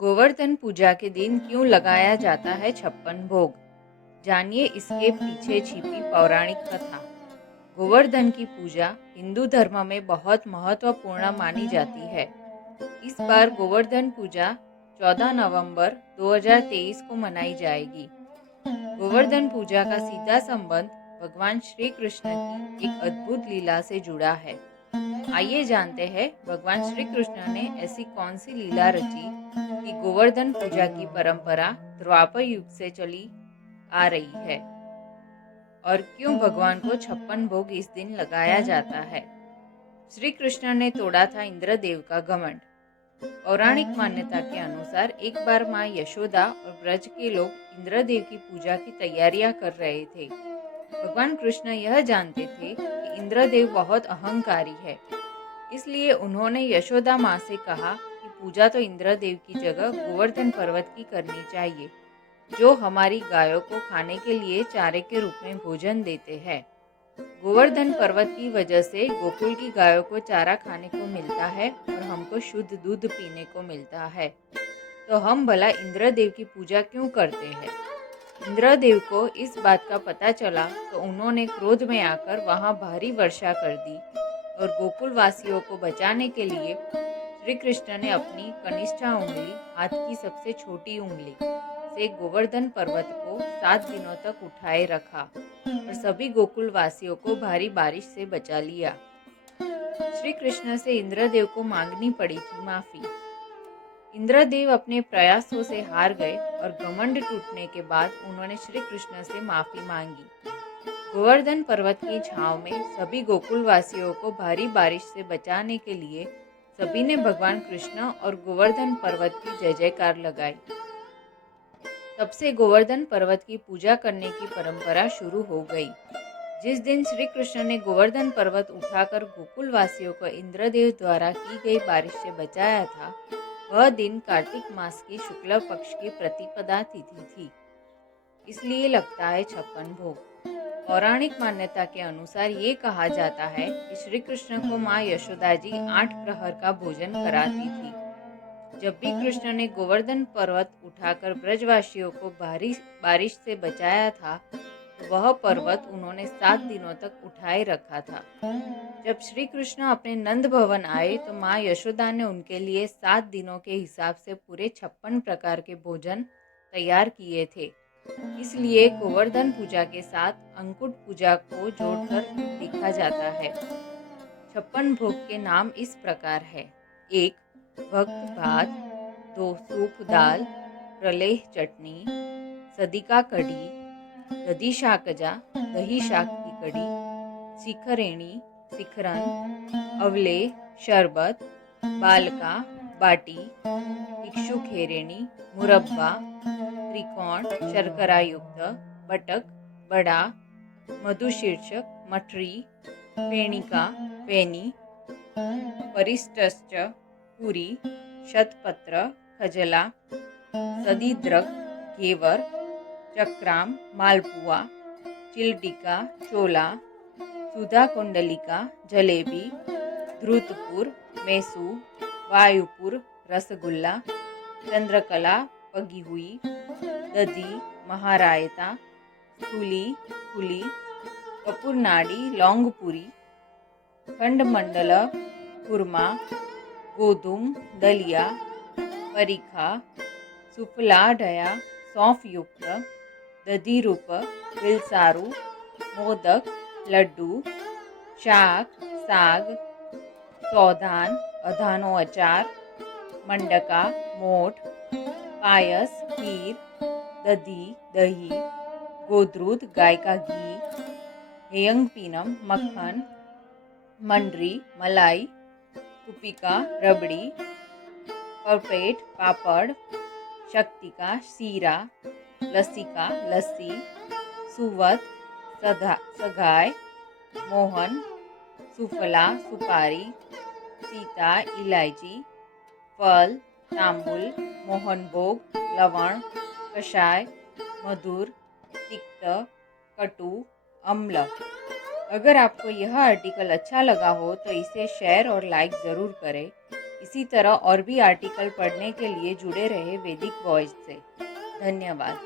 गोवर्धन पूजा के दिन क्यों लगाया जाता है 56 भोग। जानिए इसके पीछे छिपी पौराणिक कथा। गोवर्धन की पूजा हिंदू धर्म में बहुत महत्वपूर्ण मानी जाती है। इस बार गोवर्धन पूजा 14 नवंबर 2023 को मनाई जाएगी। गोवर्धन पूजा का सीधा संबंध भगवान श्री कृष्ण की एक अद्भुत लीला से जुड़ा है। आइए जानते हैं भगवान श्री कृष्ण ने ऐसी कौन सी लीला रची कि गोवर्धन पूजा की परंपरा द्वापर युग से चली आ रही है और क्यों भगवान को 56 भोग इस दिन लगाया जाता है। श्री कृष्ण ने तोड़ा था इंद्रदेव का घमंड। पौराणिक मान्यता के अनुसार एक बार माँ यशोदा और ब्रज के लोग इंद्रदेव की पूजा की तैयारियां कर रहे थे। भगवान कृष्ण यह जानते थे कि इंद्रदेव बहुत अहंकारी है, इसलिए उन्होंने यशोदा माँ से कहा कि पूजा तो इंद्रदेव की जगह गोवर्धन पर्वत की करनी चाहिए, जो हमारी गायों को खाने के लिए चारे के रूप में भोजन देते हैं। गोवर्धन पर्वत की वजह से गोकुल की गायों को चारा खाने को मिलता है और हमको शुद्ध दूध पीने को मिलता है। तो हम भला इंद्रदेव की पूजा क्यों करते हैं। इंद्रदेव को इस बात का पता चला तो उन्होंने क्रोध में आकर वहां भारी वर्षा कर दी और गोकुल वासियों को बचाने के लिए श्री कृष्ण ने अपनी कनिष्ठा उंगली, हाथ की सबसे छोटी उंगली से गोवर्धन पर्वत को 7 दिनों तक उठाए रखा और सभी गोकुल वासियों को भारी बारिश से बचा लिया। श्री कृष्ण से इंद्रदेव को मांगनी पड़ी थी माफी। इंद्रदेव अपने प्रयासों से हार गए और घमंड टूटने के बाद उन्होंने श्री कृष्ण से माफी मांगी। गोवर्धन पर्वत की छांव में सभी गोकुल वासियों को भारी बारिश से बचाने के लिए सभी ने भगवान कृष्ण और गोवर्धन पर्वत की जय जयकार लगाई। तब से गोवर्धन पर्वत की पूजा करने की परंपरा शुरू हो गई। जिस दिन श्री कृष्ण ने गोवर्धन पर्वत उठाकर गोकुल वासियों को इंद्रदेव द्वारा की गई बारिश से बचाया था, वह दिन कार्तिक मास की शुक्ल पक्ष की प्रतिपदा तिथि थी। इसलिए लगता है 56 भोग। पौराणिक मान्यता के अनुसार ये कहा जाता है कि श्री कृष्ण को माँ यशोदा जी 8 प्रहर का भोजन कराती थी। जब भी कृष्ण ने गोवर्धन पर्वत उठाकर ब्रजवासियों को भारी बारिश से बचाया था, तो वह पर्वत उन्होंने 7 दिनों तक उठाए रखा था। जब श्री कृष्ण अपने नंद भवन आए तो माँ यशोदा ने उनके लिए 7 दिनों के हिसाब से पूरे 56 प्रकार के भोजन तैयार किए थे। इसलिए गोवर्धन पूजा के साथ अंकुट पूजा को जोड़कर देखा जाता है। 56 भोग के नाम इस प्रकार है। 1 भक्त भात, 2 सूप दाल, प्रलेह चटनी, सदिका कढ़ी, दधी शाकजा दही शाक की कढ़ी, शिखरेणी शिखरन, अवले शरबत, बालका बाटी, इक्षुखेरेणी, मुरब्बा, त्रिकोण शर्करायुक्त, बटक बड़ा, मधुशीर्षक मठरी, फेणिका फेनी, परिष्टश्च पुरी, शतपत्र खजला, सदीद्रक घेवर, चक्राम मालपुआ, चिलटिका चोला, सुधा कुंडलिका जलेबी, धृतपुर मेसू, वायुपुर रसगुल्ला, चंद्रकला पगी हुई, दधी महारायता, स्थूली फुली, कपूरनाड़ी लौंगपुरी, खंडमंडल कुरमा, गोधूम दलिया, परीखा, सुफला ढया सौंफ युक्त, दधी रूप, विलसारू, मोदक, लड्डू, शाक साग, सौधान अधानो अचार, मंडका मोठ, पायस खीर, दधी दही, गोधृत गाय का घी, हेयंगपीनम मक्खन, मंडरी मलाई, कुपिका रबड़ी, परपेट पापड़, शक्तिका सीरा, लसिका लस्सी, सुवत सगाय, मोहन, सुफला सुपारी, सीता इलायची, फल तांबुल, मोहनभोग, लवण, कषाय, मधुर, तिक्त, कटु, अम्ल। अगर आपको यह आर्टिकल अच्छा लगा हो तो इसे शेयर और लाइक ज़रूर करें इसी तरह और भी आर्टिकल पढ़ने के लिए जुड़े रहे वैदिक वॉइस से। धन्यवाद।